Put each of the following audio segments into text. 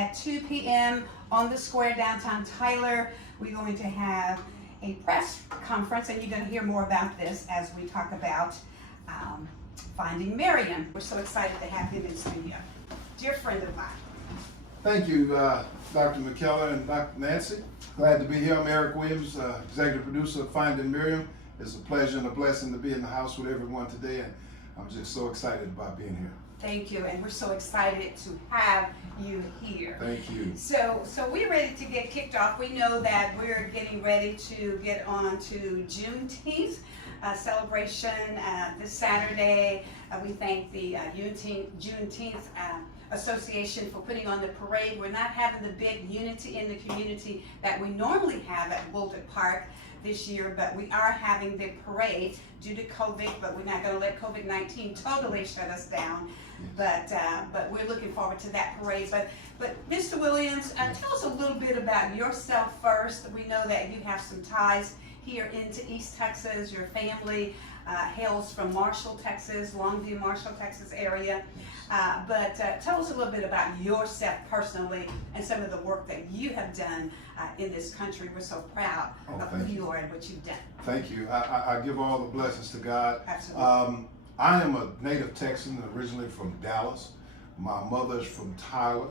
At 2 p.m. on the square downtown Tyler, we're going to have a press conference, and you're going to hear more about this as we talk about Finding Miriam. We're so excited to have him in studio. Dear friend of mine. Thank you, Dr. McKellar and Dr. Nancy. Glad to be here. I'm Eric Williams, executive producer of Finding Miriam. It's a pleasure and a blessing to be in the house with everyone today, and I'm just so excited about being here. Thank you, and we're so excited to have you here. Thank you. So we're ready to get kicked off. We know that we're getting ready to get on to Juneteenth celebration this Saturday. We thank the Juneteenth Association for putting on the parade. We're not having the big unity in the community that we normally have at Boulder Park this year, but we are having the parade due to COVID, but we're not going to let COVID-19 totally shut us down. But we're looking forward to that parade. But Mr. Williams, tell us a little bit about yourself first. We know that you have some ties here into East Texas. Your family hails from Marshall, Texas, Longview, Marshall, Texas area. But tell us a little bit about yourself personally and some of the work that you have done in this country. We're so proud of who you are and what you've done. Thank you. I give all the blessings to God. Absolutely. I am a native Texan, originally from Dallas. My mother's from Tyler.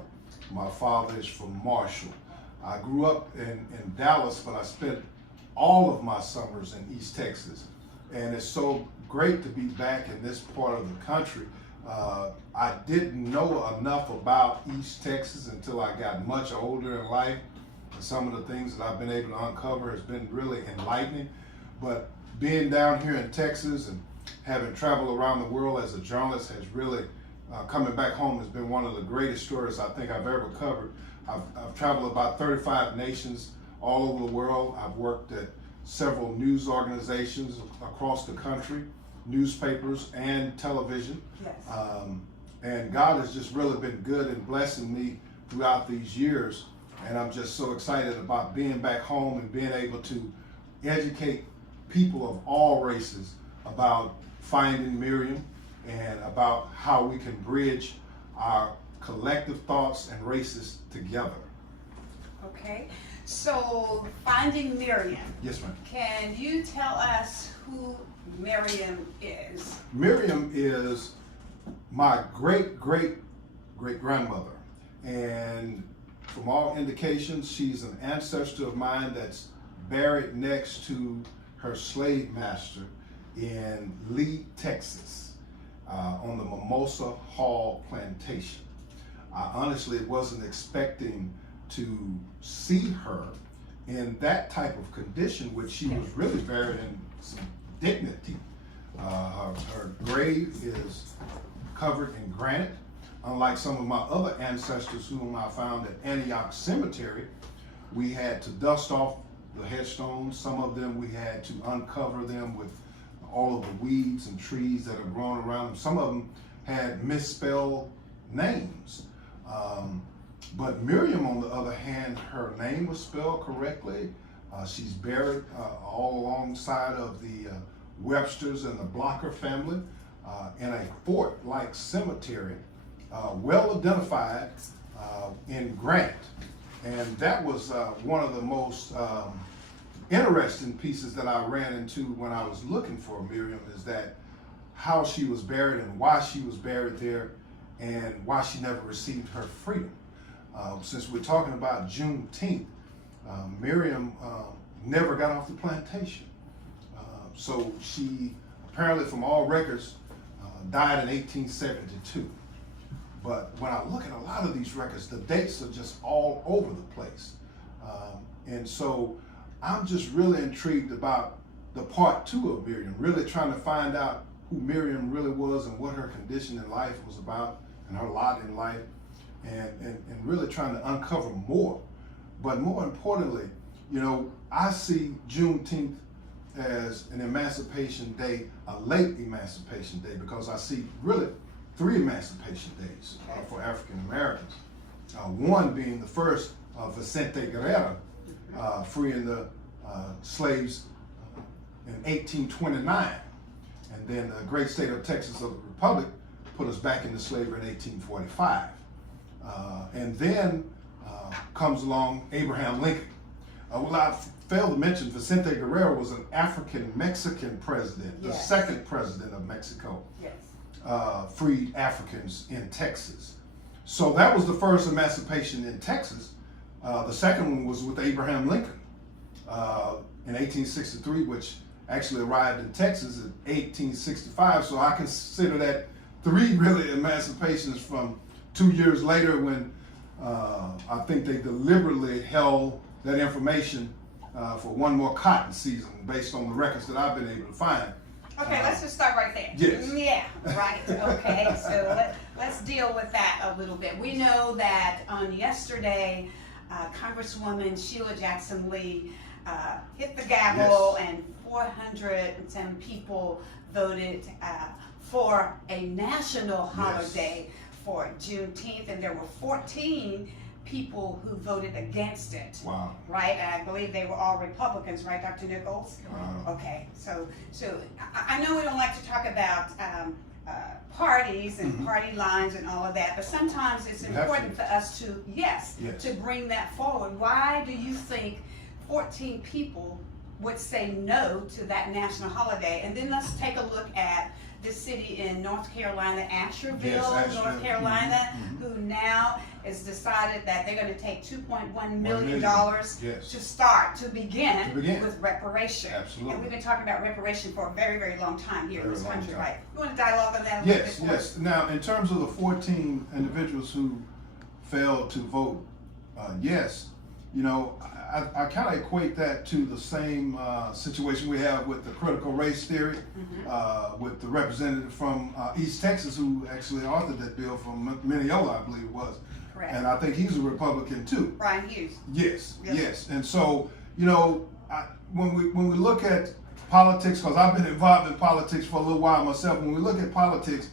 My father is from Marshall. I grew up in Dallas, but I spent all of my summers in East Texas. And it's so great to be back in this part of the country. I didn't know enough about East Texas until I got much older in life. And some of the things that I've been able to uncover has been really enlightening. But being down here in Texas and having traveled around the world as a journalist has really, coming back home has been one of the greatest stories I think I've ever covered. I've traveled about 35 nations all over the world. I've worked at several news organizations across the country, newspapers and television. Yes. And God has just really been good in blessing me throughout these years. And I'm just so excited about being back home and being able to educate people of all races about Finding Miriam and about how we can bridge our collective thoughts and races together. Okay. So, Finding Miriam. Yes, ma'am. Can you tell us who Miriam is? Miriam is my great-great-great-grandmother. And from all indications, she's an ancestor of mine that's buried next to her slave master in Lee, Texas, on the Mimosa Hall Plantation. I honestly wasn't expecting to see her in that type of condition, which she was really buried in some dignity. Her grave is covered in granite, unlike some of my other ancestors whom I found at Antioch Cemetery. We had to dust off the headstones. Some of them we had to uncover them with all of the weeds and trees that are grown around them. Some of them had misspelled names. But Miriam, on the other hand, her name was spelled correctly. She's buried all alongside of the Websters and the Blocker family in a fort-like cemetery, well identified in granite. And that was one of the most interesting pieces that I ran into when I was looking for Miriam, is that how she was buried and why she was buried there and why she never received her freedom. Since we're talking about Juneteenth, Miriam never got off the plantation. So she apparently, from all records, died in 1872. But when I look at a lot of these records, the dates are just all over the place. And so I'm just really intrigued about the part two of Miriam, really trying to find out who Miriam really was and what her condition in life was about and her lot in life, and really trying to uncover more. But more importantly, you know, I see Juneteenth as an Emancipation Day, a late Emancipation Day, because I see really three Emancipation Days for African Americans. One being the first of Vicente Guerrero, freeing the slaves in 1829. And then the great state of Texas of the Republic put us back into slavery in 1845. And then comes along Abraham Lincoln. Well, I failed to mention Vicente Guerrero was an African-Mexican president, the Yes. second president of Mexico. Yes. Freed Africans in Texas. So that was the first emancipation in Texas. The second one was with Abraham Lincoln in 1863, which actually arrived in Texas in 1865. So I consider that three really emancipations from 2 years later when I think they deliberately held that information for one more cotton season based on the records that I've been able to find. Okay, let's just start right there. Yes. Yeah, right. Okay, so let's deal with that a little bit. We know that on yesterday, Congresswoman Sheila Jackson Lee hit the gavel, Yes. and 410 people voted for a national holiday for Juneteenth, and there were 14 people who voted against it. Wow. Right? I believe they were all Republicans, right, Dr. Nichols? Wow. Okay, so I know we don't like to talk about parties and party lines and all of that, but sometimes it's important for us to, yes, to bring that forward. Why do you think 14 people would say no to that national holiday? And then let's take a look at this city in North Carolina, Asheville, North Carolina, who now has decided that they're going to take $2.1 million to begin with reparation. Absolutely. And we've been talking about reparation for a very, very long time here in this country, right? You want to dialogue on that a little bit? Yes. Now, in terms of the 14 individuals who failed to vote yes, you know, I kind of equate that to the same situation we have with the critical race theory, with the representative from East Texas who actually authored that bill from Minneola, I believe it was. Correct. And I think he's a Republican too. Brian Hughes. Yes. And so, you know, when we look at politics, because I've been involved in politics for a little while myself, when we look at politics,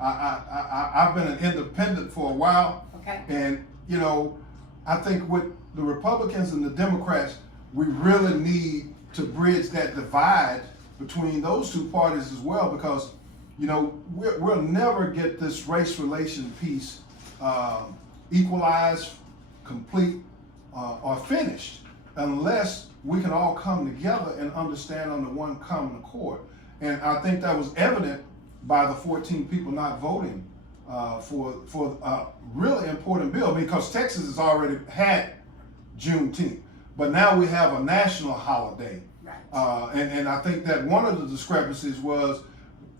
I've been an independent for a while. Okay. And, you know, I think with the Republicans and the Democrats, we really need to bridge that divide between those two parties as well, because, you know, we'll never get this race relation piece equalized, complete, or finished unless we can all come together and understand under one common accord. And I think that was evident by the 14 people not voting for a really important bill, because Texas has already had Juneteenth, but now we have a national holiday. Right. And I think that one of the discrepancies was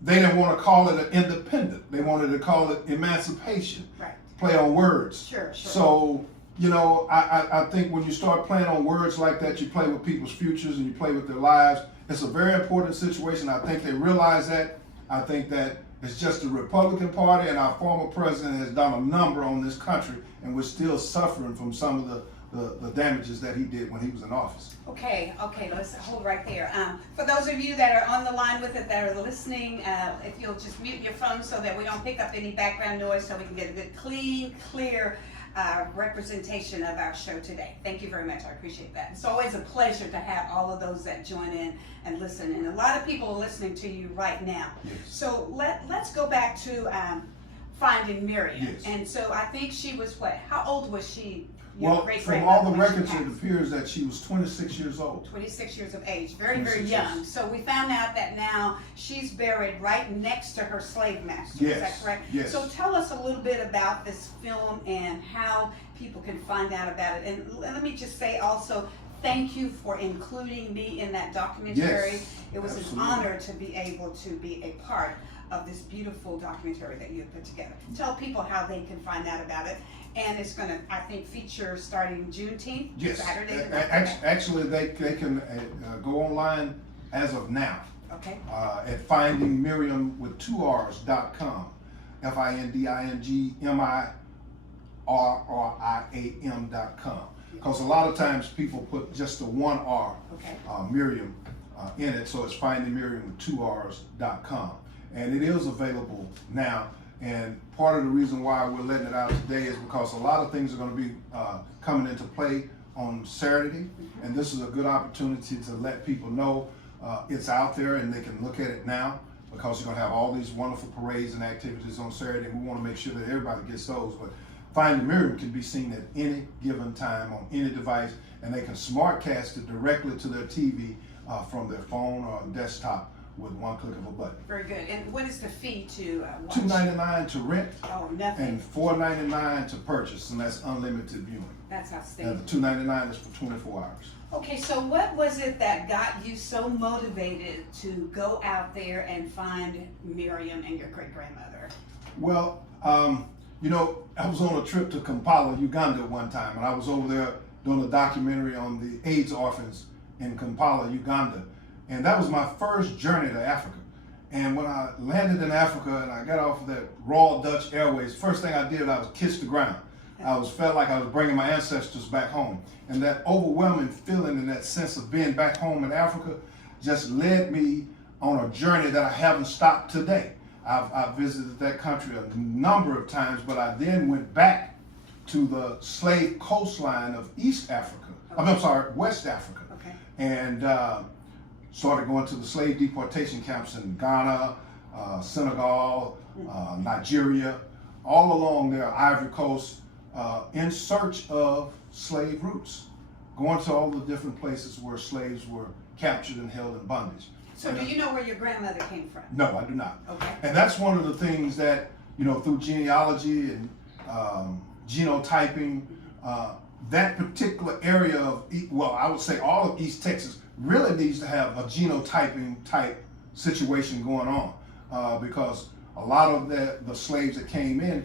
they didn't want to call it an independent. They wanted to call it emancipation. Right. Play on words. Sure. So, you know, I think when you start playing on words like that, you play with people's futures and you play with their lives. It's a very important situation. I think they realize that. I think that it's just the Republican Party, and our former president has done a number on this country, and we're still suffering from some of the damages that he did when he was in office. Okay, let's hold right there. For those of you that are on the line with it, that are listening, if you'll just mute your phone so that we don't pick up any background noise, so we can get a good, clean, clear representation of our show today. Thank you very much. I appreciate that. It's always a pleasure to have all of those that join in and listen. And a lot of people are listening to you right now. Yes. So let's go back to Finding Miriam. Yes. And so I think she was what? How old was she? Well, from all the records, it appears that she was 26 years old. 26 years of age, very, very young. So we found out that now she's buried right next to her slave master. Yes. Is that correct? Yes. So tell us a little bit about this film and how people can find out about it. And let me just say also, thank you for including me in that documentary. Yes, it was absolutely. an honor to be able to be a part of this beautiful documentary that you have put together. Tell people how they can find out about it. And it's going to, I think, feature starting Juneteenth, Yes. Saturday. Actually, they can go online as of now. Okay. At findingmiriam.com, findingmiriam.com. Because a lot of times people put just the one R, Miriam, in it, so it's findingmiriam.com. And it is available now. And part of the reason why we're letting it out today is because a lot of things are going to be coming into play on Saturday, and this is a good opportunity to let people know it's out there and they can look at it now, because you're going to have all these wonderful parades and activities on Saturday, and we want to make sure that everybody gets those. But Finding Miriam can be seen at any given time on any device, and they can smartcast it directly to their TV from their phone or desktop with one click of a button. Very good. And what is the fee to watch? $2.99 to rent. Oh, nothing. And $4.99 to purchase, and that's unlimited viewing. That's outstanding. And the $2.99 is for 24 hours. Okay, so what was it that got you so motivated to go out there and find Miriam and your great-grandmother? Well, you know, I was on a trip to Kampala, Uganda one time, and I was over there doing a documentary on the AIDS orphans in Kampala, Uganda. And that was my first journey to Africa. And when I landed in Africa and I got off of that Royal Dutch Airways, first thing I did, I was kiss the ground. Felt like I was bringing my ancestors back home. And that overwhelming feeling and that sense of being back home in Africa just led me on a journey that I haven't stopped today. I've visited that country a number of times, but I then went back to the slave coastline of East Africa. Okay. West Africa. Okay. And started going to the slave deportation camps in Ghana, Senegal, Nigeria, all along there, Ivory Coast, in search of slave routes, going to all the different places where slaves were captured and held in bondage. So do you know where your grandmother came from? No, I do not. Okay. And that's one of the things that, you know, through genealogy and genotyping, that particular area of, well, I would say all of East Texas really needs to have a genotyping type situation going on, because a lot of the slaves that came in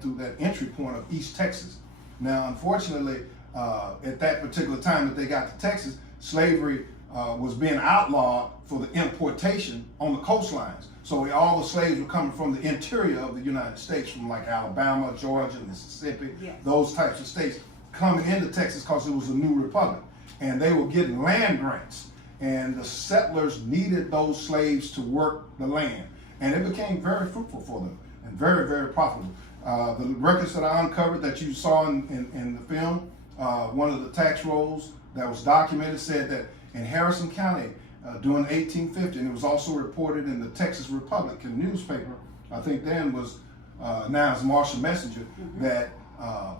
through that entry point of East Texas. Now, unfortunately, at that particular time that they got to Texas, slavery was being outlawed for the importation on the coastlines. So all the slaves were coming from the interior of the United States, from like Alabama, Georgia, Mississippi, yes, those types of states, coming into Texas because it was a new republic. And they were getting land grants. And the settlers needed those slaves to work the land. And it became very fruitful for them and very, very profitable. The records that I uncovered that you saw in the film, one of the tax rolls that was documented said that in Harrison County during 1850, and it was also reported in the Texas Republican newspaper, I think then was now as Marshall Messenger, that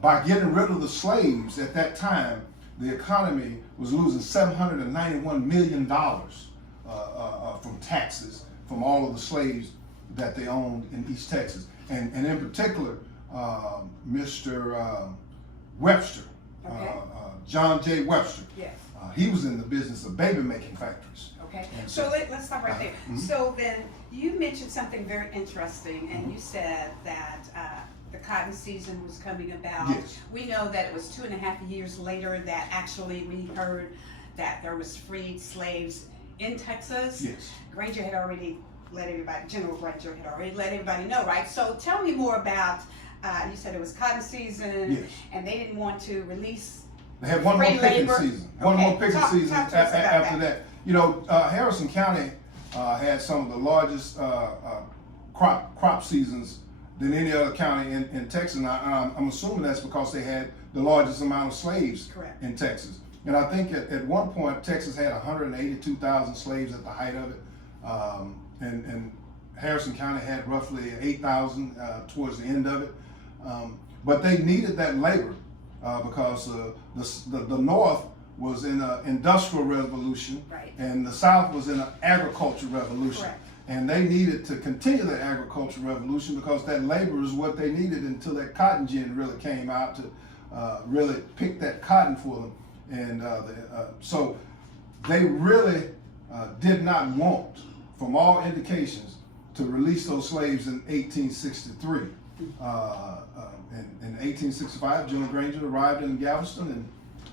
by getting rid of the slaves at that time, the economy was losing $791 million from taxes from all of the slaves that they owned in East Texas. And in particular, Mr. Webster, okay, John J. Webster, yes, he was in the business of baby making factories. okay. And So let's stop right there. Mhm. So then you mentioned something very interesting, and you said that the cotton season was coming about. Yes. We know that it was 2.5 years later that actually we heard that there was freed slaves in Texas. Yes. Granger had already let everybody, General Granger had already let everybody know, right? So tell me more about, you said it was cotton season, Yes. and they didn't want to release. They had one more Free picking labor. season. Okay. One more picking Talk season to us about after that. that. You know, Harrison County had some of the largest crop seasons than any other county in Texas. And I'm assuming that's because they had the largest amount of slaves Correct. in Texas. And I think at one point Texas had 182,000 slaves at the height of it, and Harrison County had roughly 8,000 towards the end of it. But they needed that labor because the North was in an industrial revolution, Right. and the South was in an agricultural revolution. Correct. And they needed to continue the agricultural revolution because that labor is what they needed until that cotton gin really came out to really pick that cotton for them. And so they really did not want, from all indications, to release those slaves in 1863. In 1865, General Granger arrived in Galveston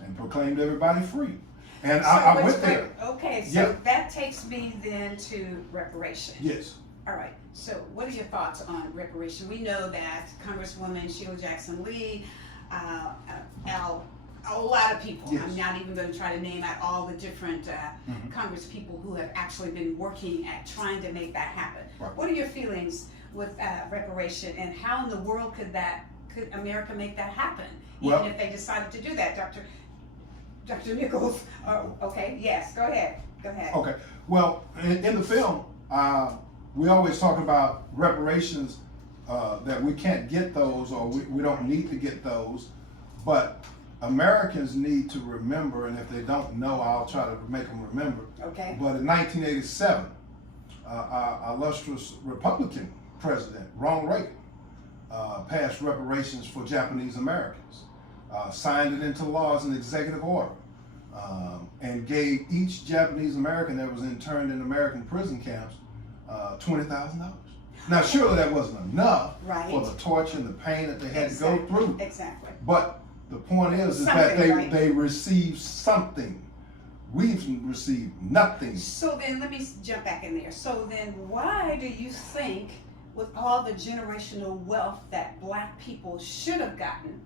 and proclaimed everybody free. And I went there. Okay, so Yep. that takes me then to reparation. Yes. All right, so what are your thoughts on reparation? We know that Congresswoman Sheila Jackson Lee, a lot of people, Yes. I'm not even going to try to name out all the different Congress people who have actually been working at trying to make that happen. Right. What are your feelings with reparation, and how in the world could America make that happen, even Well, if they decided to do that, Dr. Nichols? Oh, okay, yes, go ahead. Okay. Well, in the film, we always talk about reparations that we can't get those, or we don't need to get those, but Americans need to remember, and if they don't know, I'll try to make them remember. Okay. But in 1987, our illustrious Republican president, Ronald Reagan, passed reparations for Japanese Americans, signed it into law as an executive order, and gave each Japanese American that was interned in American prison camps $20,000. Now, surely that wasn't enough Right. for the torture and the pain that they had to go through. Exactly. But the point is that they received something. We've received nothing. So then let me jump back in there. So then why do you think, with all the generational wealth that black people should have gotten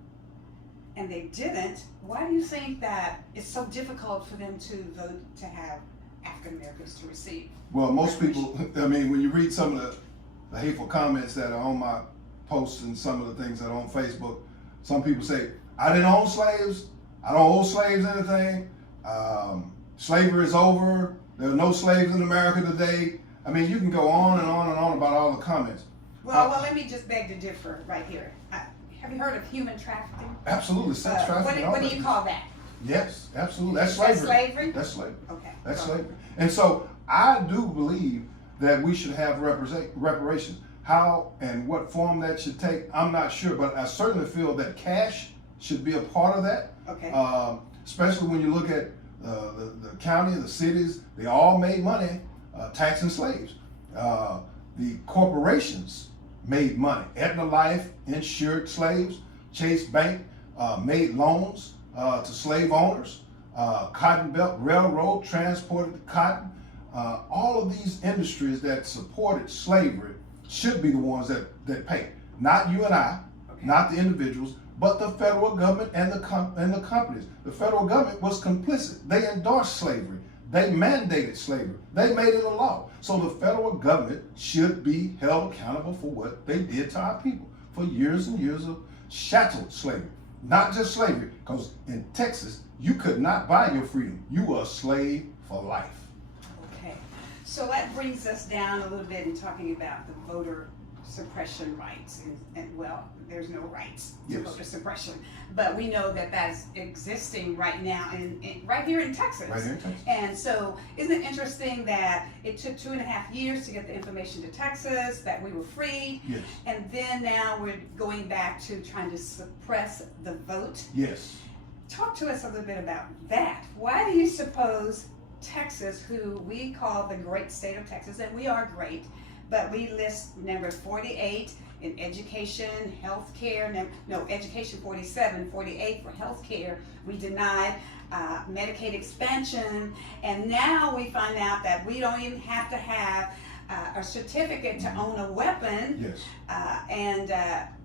and they didn't, why do you think that it's so difficult for them to vote to have African Americans to receive? Well, most people, I mean, when you read some of the hateful comments that are on my posts and some of the things that are on Facebook, some people say, I didn't own slaves, I don't owe slaves anything, slavery is over, there are no slaves in America today. I mean, you can go on and on and on about all the comments. Well, let me just beg to differ right here. Have you heard of human trafficking? Absolutely, sex trafficking. What do you call that? Yes, absolutely. That's That's slavery. slavery? That's slavery. Okay. That's slavery. And so I do believe that we should have reparations. How and what form that should take, I'm not sure, but I certainly feel that cash should be a part of that. Okay. Especially when you look at the county, the cities, they all made money taxing slaves. The corporations made money. Aetna Life insured slaves. Chase Bank made loans to slave owners. Cotton Belt Railroad transported cotton. All of these industries that supported slavery should be the ones that pay. Not you and I, not the individuals, but the federal government and the companies. The federal government was complicit. They endorsed slavery. They mandated slavery. They made it a law. So the federal government should be held accountable for what they did to our people for years and years of chattel slavery. Not just slavery, because in Texas, you could not buy your freedom. You were a slave for life. Okay. So that brings us down a little bit in talking about the voter suppression rights. And well, there's no rights to voter suppression. But we know that that's existing right now right here in Texas. Right here in Texas. And so isn't it interesting that it took 2.5 years to get the information to Texas, that we were free? Yes. And then now we're going back to trying to suppress the vote. Yes. Talk to us a little bit about that. Why do you suppose Texas, who we call the great state of Texas, and we are great, but we list number 48 in education, health care, education 47, 48 for health care. We denied Medicaid expansion, and now we find out that we don't even have to have a certificate to own a weapon. Yes. And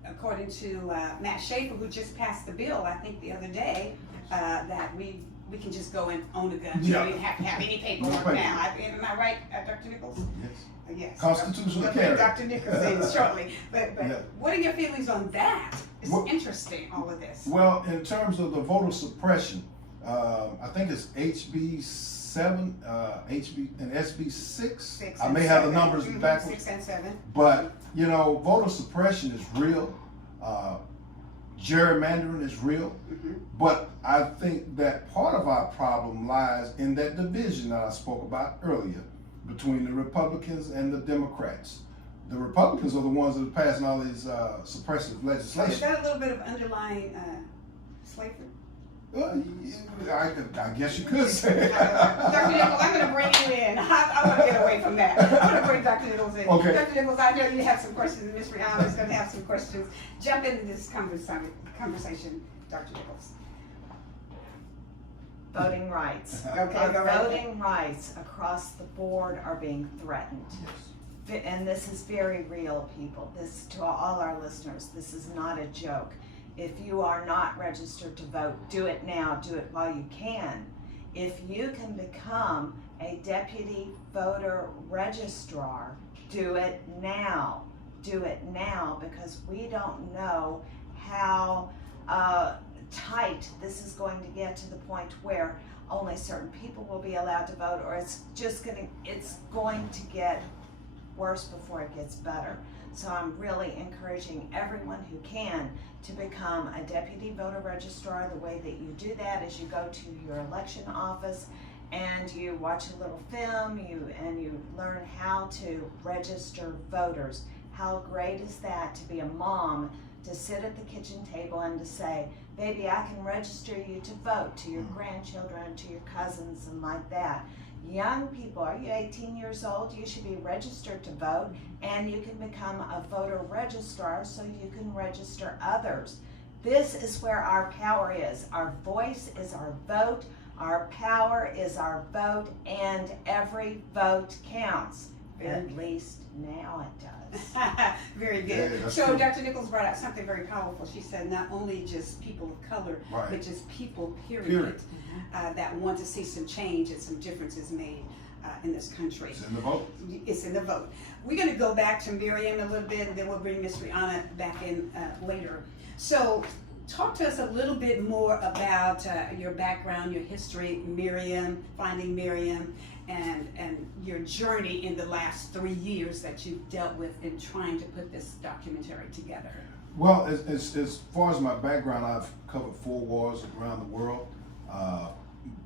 according to Matt Schaefer, who just passed the bill, I think the other day, that we can just go and own a gun. We don't even have to have any paperwork now. Am I right, Dr. Nichols? Yes. Yes. Constitutional We'll carry. bring Dr. Nichols in shortly. But Yeah. what are your feelings on that? It's Well, interesting, all of this. Well, in terms of the voter suppression, I think it's HB 7, HB and SB 6. I may have the numbers backwards. 6 and 7. But, you know, voter suppression is real. Gerrymandering is real. But I think that part of our problem lies in that division that I spoke about earlier between the Republicans and the Democrats. The Republicans are the ones that are passing all these suppressive Is legislation. that a little bit of underlying slavery? I guess you could say. Dr. Nichols, I'm going to bring you in. I want to get away from that. I'm going to bring Dr. Nichols in. Okay. Dr. Nichols, I know you have some questions, and Ms. Rihanna is going to have some questions. Jump into this conversation, Dr. Nichols. Voting rights. Okay, Our go right voting rights across the board are being threatened. And this is very real, people. This, to all our listeners, this is not a joke. If you are not registered to vote, do it now, do it while you can. If you can become a deputy voter registrar, do it now. Do it now, because we don't know how tight this is going to get, to the point where only certain people will be allowed to vote, or it's going to get worse before it gets better. So I'm really encouraging everyone who can to become a deputy voter registrar. The way that you do that is you go to your election office and you watch a little film, and you learn how to register voters. How great is that to be a mom, to sit at the kitchen table and to say, baby, I can register you to vote, to your grandchildren, to your cousins, and like that. Young people, are you 18 years old? You should be registered to vote, and you can become a voter registrar so you can register others. This is where our power is. Our voice is our vote. Our power is our vote, and every vote counts. At least now it does. Very good. Yeah, that's So true. Dr. Nichols brought out something very powerful. She said not only just people of color, Right. but just people, period, Period. that want to see some change and some differences made in this country. It's in the vote. It's in the vote. We're going to go back to Miriam a little bit, and then we'll bring Miss Rihanna back in later. So talk to us a little bit more about your background, your history, Miriam, finding Miriam, and your journey in the last 3 years that you've dealt with in trying to put this documentary together. Well, as far as my background, I've covered 4 wars around the world.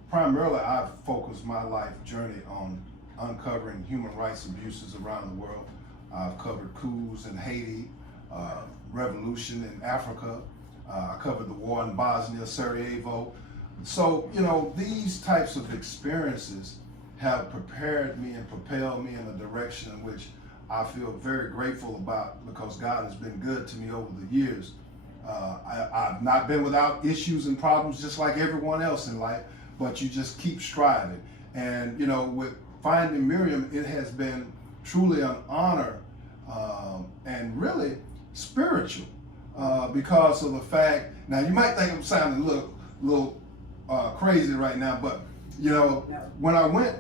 Primarily, I've focused my life journey on uncovering human rights abuses around the world. I've covered coups in Haiti, revolution in Africa. I covered the war in Bosnia, Sarajevo. So, you know, these types of experiences have prepared me and propelled me in a direction in which I feel very grateful about, because God has been good to me over the years. I've not been without issues and problems just like everyone else in life, but you just keep striving. And, you know, with finding Miriam, it has been truly an honor and really spiritual because of the fact, now you might think I'm sounding a little crazy right now, but, you know, when I went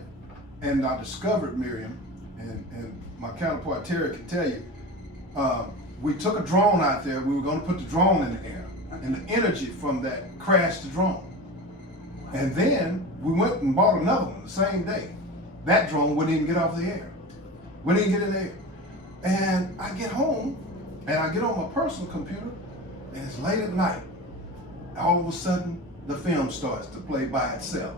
and I discovered Miriam, and my counterpart Terry can tell you, we took a drone out there. We were going to put the drone in the air, and the energy from that crashed the drone. And then we went and bought another one the same day. That drone wouldn't even get off the air. Wouldn't even get in the air. And I get home, and I get on my personal computer, and it's late at night. All of a sudden, the film starts to play by itself.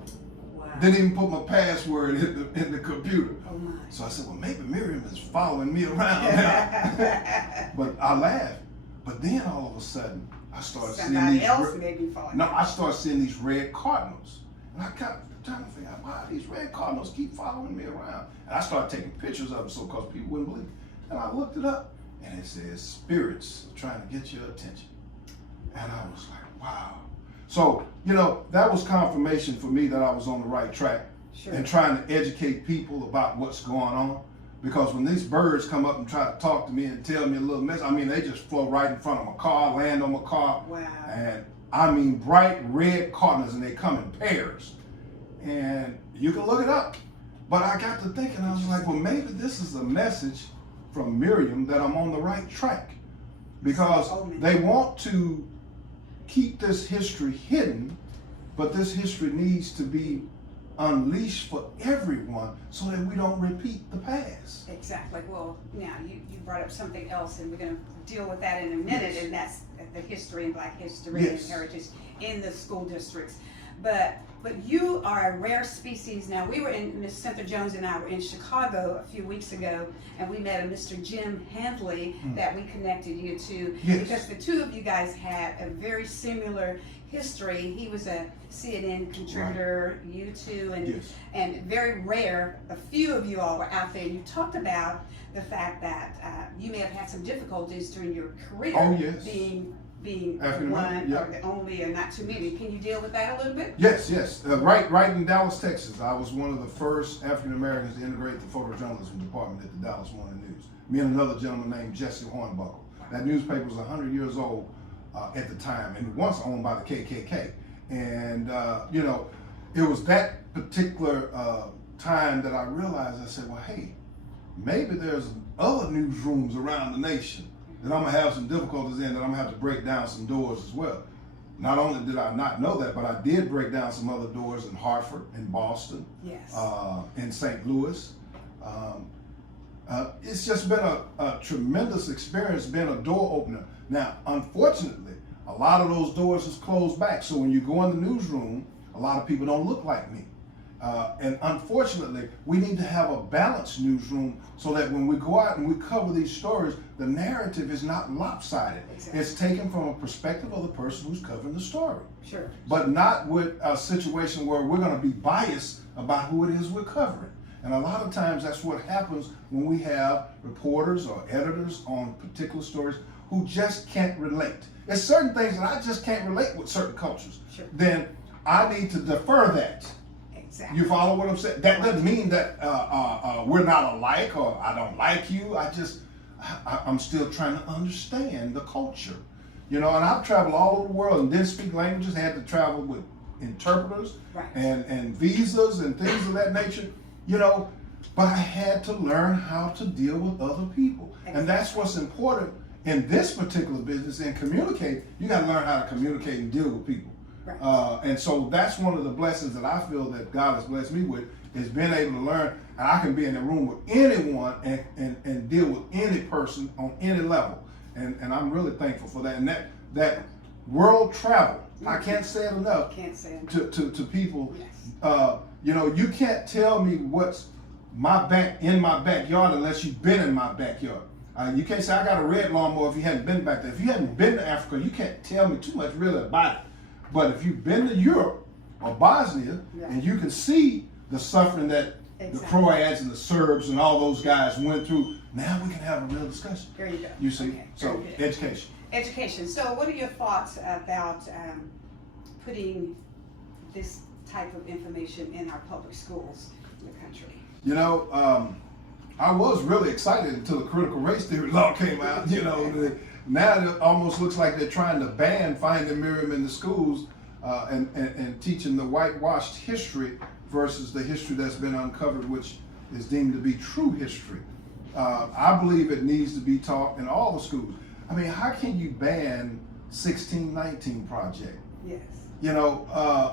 Wow. Didn't even put my password in the computer. Oh my. So I said, well, maybe Miriam is following me around now. But I laughed. But then all of a sudden, I started seeing Somebody these. else may be following. No, I started seeing these red cardinals. And I kept trying to figure out why these red cardinals keep following me around. And I started taking pictures of them so because people wouldn't believe it. And I looked it up, and it says spirits trying to get your attention. And I was like, wow. So, you know, that was confirmation for me that I was on the right track. Sure. And trying to educate people about what's going on. Because when these birds come up and try to talk to me and tell me a little mess, I mean, they just flow right in front of my car, land on my car. Wow. And I mean, bright red cardinals, and they come in pairs. And you can look it up. But I got to thinking, I was like, well, maybe this is a message from Miriam that I'm on the right track. Because they want to keep this history hidden, but this history needs to be unleashed for everyone so that we don't repeat the past. Exactly. Well, now you brought up something else, and we're going to deal with that in a minute, Yes. and that's the history and Black history Yes. and heritage in the school districts. But you are a rare species. Now, we were in, Miss Cynthia Jones and I were in Chicago a few weeks ago, and we met a Mr. Jim Handley that we connected you to. Yes. Because the two of you guys had a very similar history. He was a CNN contributor, you two, and Yes. and very rare, a few of you all were out there. You talked about the fact that you may have had some difficulties during your career, Oh, yes. being African one American, yeah. or the only and not too many. Can you deal with that a little bit? Yes, yes. Right in Dallas, Texas. I was one of the first African Americans to integrate the photojournalism department at the Dallas Morning News. Me and another gentleman named Jesse Hornbuckle. That newspaper was 100 years old at the time, and once owned by the KKK. And you know, it was that particular time that I realized, I said, well, hey, maybe there's other newsrooms around the nation that I'm gonna have some difficulties in, that I'm gonna have to break down some doors as well. Not only did I not know that, but I did break down some other doors in Hartford, in Boston, Yes. in St. Louis. It's just been a tremendous experience, been a door opener. Now, unfortunately, a lot of those doors is closed back. So when you go in the newsroom, a lot of people don't look like me. And unfortunately, we need to have a balanced newsroom so that when we go out and we cover these stories, the narrative is not lopsided. Exactly. It's taken from a perspective of the person who's covering the story. Sure. But not with a situation where we're going to be biased about who it is we're covering. And a lot of times that's what happens when we have reporters or editors on particular stories who just can't relate. There's certain things that I just can't relate with certain cultures. Sure. Then I need to defer that. Exactly. You follow what I'm saying? That doesn't mean that we're not alike or I don't like you. I'm still trying to understand the culture. You know, and I've traveled all over the world and didn't speak languages, had to travel with interpreters Right. and visas and things of that nature, you know, but I had to learn how to deal with other people. And that's what's important in this particular business. In communicate, you got to learn how to communicate and deal with people. Right. And so that's one of the blessings that I feel that God has blessed me with, is being able to learn, and I can be in the room with anyone and deal with any person on any level. And I'm really thankful for that. And that world travel, I can't say it enough Can't say it. to people. Yes. You know, you can't tell me what's in my backyard unless you've been in my backyard. You can't say I got a red lawnmower if you hadn't been back there. If you hadn't been to Africa, you can't tell me too much really about it. But if you've been to Europe or Bosnia, Yeah. and you can see the suffering that the Croats and the Serbs and all those guys went through, now we can have a real discussion. There you go. You see? Okay, So, very good. education. Education. So what are your thoughts about putting this type of information in our public schools in the country? You know, I was really excited until the critical race theory law came out. You know, now it almost looks like they're trying to ban Finding Miriam in the schools and teaching the whitewashed history versus the history that's been uncovered, which is deemed to be true history. I believe it needs to be taught in all the schools. I mean, how can you ban 1619 Project? Yes. You know,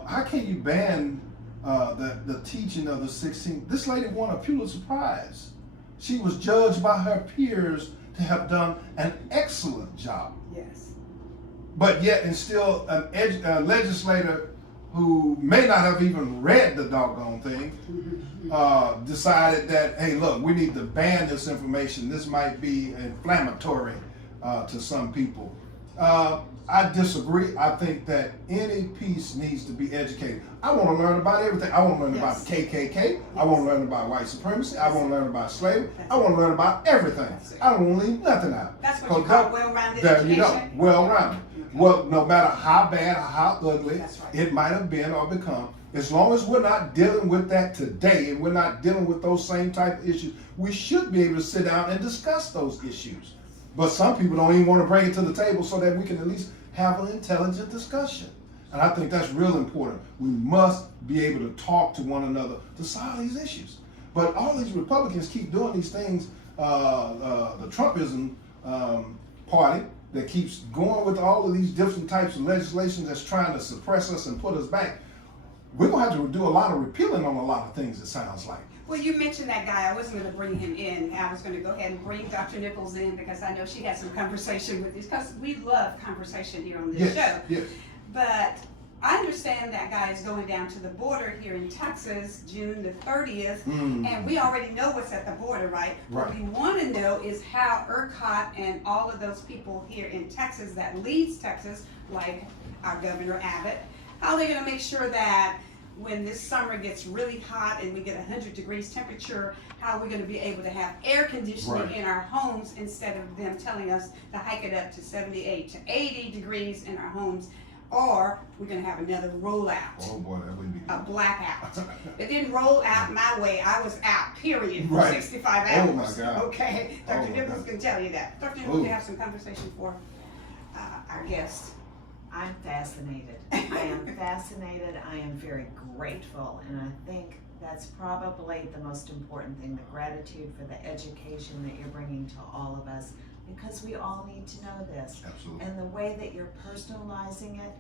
how can you ban the teaching of the 16? This lady won a Pulitzer Prize. She was judged by her peers to have done an excellent job. Yes. But yet, and still, a legislator who may not have even read the doggone thing decided that, hey, look, we need to ban this information. This might be inflammatory to some people. I disagree. I think that any piece needs to be educated. I want to learn about everything. I want to learn about the KKK. I want to learn about white supremacy. I want to learn about slavery. I want to learn about everything. I don't want to leave nothing out. That's what you call well-rounded there education? There you go. Well-rounded. Well, no matter how bad or how ugly That's right. it might have been or become, as long as we're not dealing with that today and we're not dealing with those same type of issues, we should be able to sit down and discuss those issues. But some people don't even want to bring it to the table so that we can at least have an intelligent discussion. And I think that's real important. We must be able to talk to one another to solve these issues. But all these Republicans keep doing these things, the Trumpism party that keeps going with all of these different types of legislation that's trying to suppress us and put us back. We're going to have to do a lot of repealing on a lot of things, it sounds like. Well, you mentioned that guy. I wasn't going to bring him in. I was going to go ahead and bring Dr. Nichols in because I know she had some conversation with these, because we love conversation here on this show. Yes. But I understand that guy is going down to the border here in Texas, June the 30th, and we already know what's at the border, right? Right. What we want to know is how ERCOT and all of those people here in Texas that leads Texas, like our Governor Abbott, how they're going to make sure that when this summer gets really hot and we get 100 degrees temperature, how we're going to be able to have air conditioning in our homes instead of them telling us to hike it up to 78 to 80 degrees in our homes, or we're going to have another rollout. Oh boy, that would be A blackout. It didn't roll out my way. I was out, period, for Right. 65 hours. Oh my God. Okay, Dr. Oh my Nichols God. can tell you that. Dr. Nichols, you have some conversation for our guests. I'm fascinated. I am fascinated. I am very grateful. And I think that's probably the most important thing, the gratitude for the education that you're bringing to all of us, because we all need to know this. Absolutely. And the way that you're personalizing it,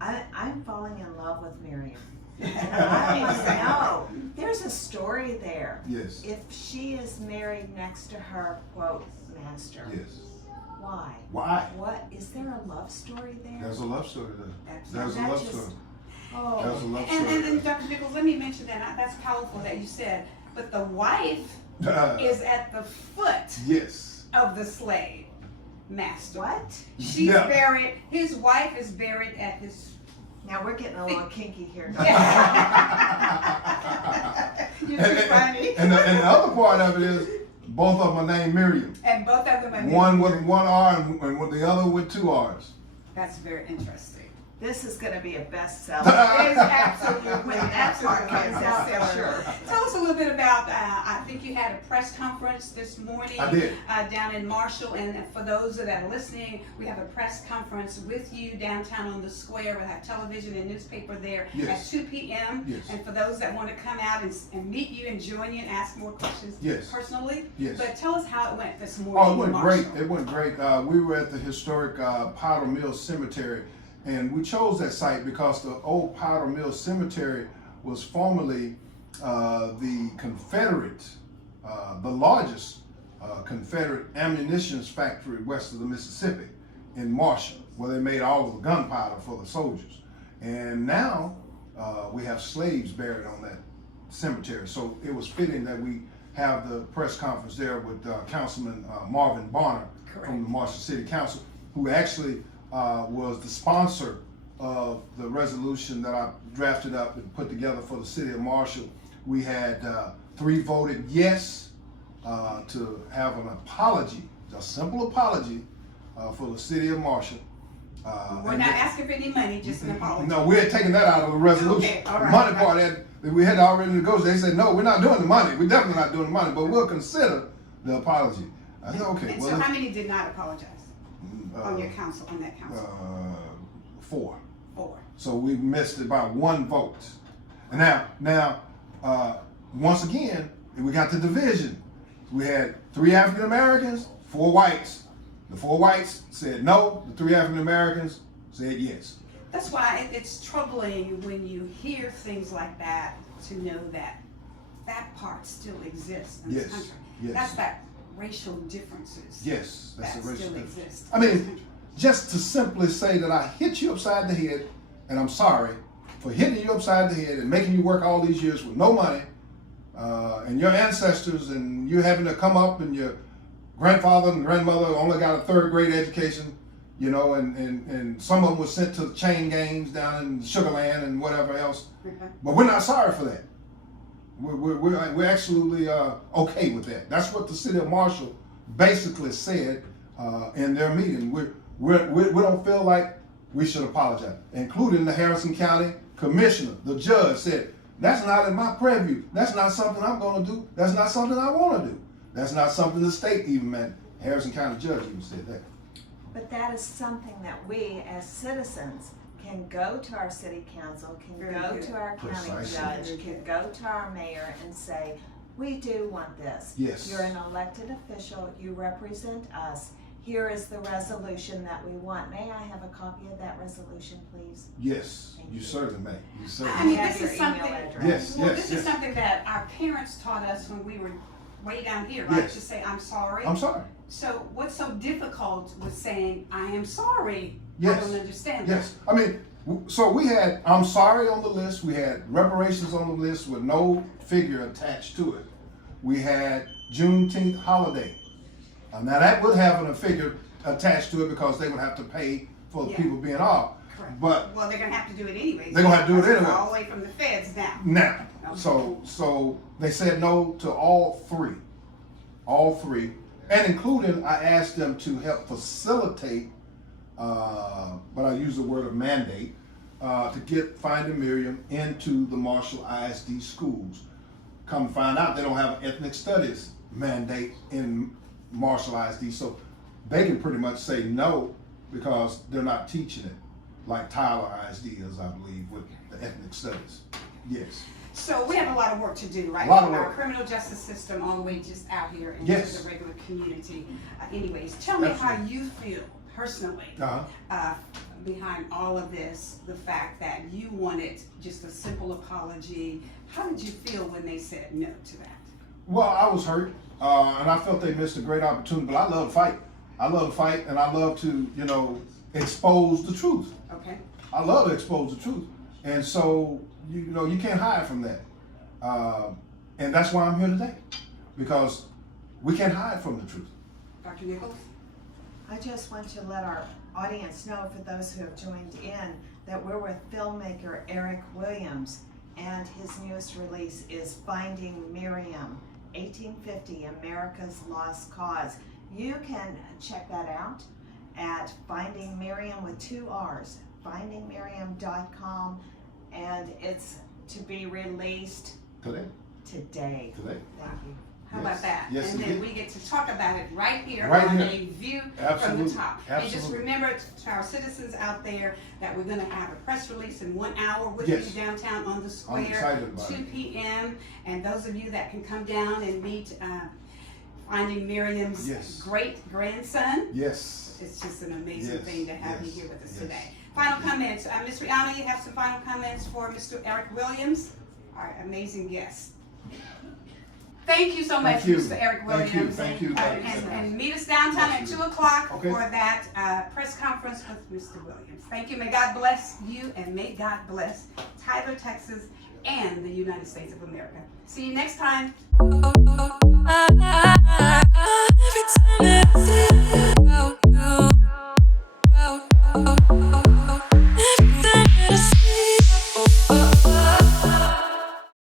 I'm falling in love with Miriam. And I want to know, there's a story there. Yes. If she is married next to her, quote, master, Yes. why? Why? What, is there a love story there? There's a love story there. That's There's a that love just- story. Oh, There's a love And story. Dr. Nichols, let me mention that, that's powerful that you said, but the wife is at the foot Yes. of the slave master. what? She's Yeah. buried, his wife is buried at his. Now we're getting a little kinky here. You're too funny. And the other part of it is both of them are named Miriam. And both of them are. One with one R and with the other with two R's. That's very interesting. This is gonna be a bestseller. It is absolutely, absolutely Comes out, bestseller. sure. Tell us a little bit about, I think you had a press conference this morning. I did. Down in Marshall, and for those that are listening, we have a press conference with you downtown on the square. We'll have television and newspaper there Yes. at 2 p.m. Yes. And for those that want to come out and meet you and join you and ask more questions Yes. personally. Yes. But tell us how it went this morning. Oh, it in went Marshall. great. It went great. We were at the historic Powder Mill Cemetery, and we chose that site because the old Powder Mill Cemetery was formerly the Confederate, the largest Confederate ammunition factory west of the Mississippi in Marshall, where they made all of the gunpowder for the soldiers. And now we have slaves buried on that cemetery. So it was fitting that we have the press conference there with Councilman Marvin Bonner from the Marshall City Council, who actually was the sponsor of the resolution that I drafted up and put together for the city of Marshall. We had 3 voted yes to have an apology, a simple apology for the city of Marshall. We're and not then- asking for any money, just an apology. No, we had taken that out of the resolution. Okay, all The right, money right. part that we had already negotiated. They said, no, we're not doing the money. We're definitely not doing the money, but we'll consider the apology. I said, okay, And well, so how many did not apologize on your uh, council, on that council? 4. 4. So we missed about 1 vote. And now, once again, we got the division. We had 3 African Americans, 4 whites. The 4 whites said no. The 3 African Americans said yes. That's why it's troubling when you hear things like that, to know that that part still exists in this Yes, country. yes. That's that racial differences. Yes, that's that a racial still difference. exist. I mean, just to simply say that I hit you upside the head, and I'm sorry for hitting you upside the head and making you work all these years with no money, and your ancestors, and you having to come up, and your grandfather and grandmother only got a 3rd grade education, you know, and some of them were sent to chain gangs down in Sugar Land and whatever else. Okay. But we're not sorry for that. We're absolutely okay with that. That's what the city of Marshall basically said in their meeting. We don't feel like we should apologize, including the Harrison County Commissioner. The judge said, that's not in my purview. That's not something I'm going to do. That's not something I want to do. That's not something the state even meant. Harrison County judge even said that. But that is something that we as citizens can go to our city council, can Very go good. to our county Precisely. judge, Very can good. go to our mayor and say, we do want this. Yes. You're an elected official, you represent us. Here is the resolution that we want. May I have a copy of that resolution, please? Yes, Thank you you. certainly may. You I certainly mean, may. Have this your is email something. address. Yes, Well, yes, this yes. is something that our parents taught us when we were way down here, right? Yes. To say, I'm sorry. I'm sorry. So what's so difficult with saying, I am sorry? Yes. I don't understand Yes, I mean, so we had I'm sorry on the list, we had reparations on the list with no figure attached to it. We had Juneteenth holiday. Now that would have a figure attached to it because they would have to pay for the Yeah. people being off. that. Correct. But Well, they're gonna have to do it anyways. They're gonna have to do it Because it's anyway. All the way from the feds now. now, Okay. so they said no to all 3. All 3. And including, I asked them to help facilitate, but I use the word of mandate, to get Finding Miriam into the Marshall ISD schools. Come to find out, they don't have an ethnic studies mandate in Marshall ISD, so they can pretty much say no because they're not teaching it like Tyler ISD is, I believe, with the ethnic studies. Yes. So we have a lot of work to do, right? A lot of From our work. criminal justice system all the way just out here into Yes. the regular community. Anyways, tell me how Absolutely. you feel personally Uh-huh. behind all of this the fact that you wanted just a simple apology. How did you feel when they said no to that? Well, I was hurt, and I felt they missed a great opportunity, but I love to fight. I love to fight, and I love to, expose the truth. Okay. I love to expose the truth. And so, you can't hide from that. And that's why I'm here today, because we can't hide from the truth. Dr. Nichols? I just want to let our audience know, for those who have joined in, that we're with filmmaker Eric Williams, and his newest release is Finding Miriam, 1850, America's Lost Cause. You can check that out at Finding Miriam with 2 R's, findingmiriam.com, and it's to be released Today. today. Today. Thank you. How about that? Yes, and then indeed. we get to talk about it right here Right on here. a view from Absolutely. the top. And just Absolutely. remember to our citizens out there that we're going to have a press release in 1 hour with Yes. you downtown on the I'm square, excited about 2 it. p.m. And those of you that can come down and meet Finding Miriam's Yes. great grandson, Yes. it's just an amazing Yes. thing to have you Yes. here with us Yes. today. Final comments. Ms. Rihanna, you have some final comments for Mr. Eric Williams, our amazing guest. Thank you so much, Thank you. Mr. Eric Thank you. Williams. Thank you. And meet us downtown at 2 o'clock Okay. for that press conference with Mr. Williams. Thank you. May God bless you, and may God bless Tyler, Texas, and the United States of America. See you next time.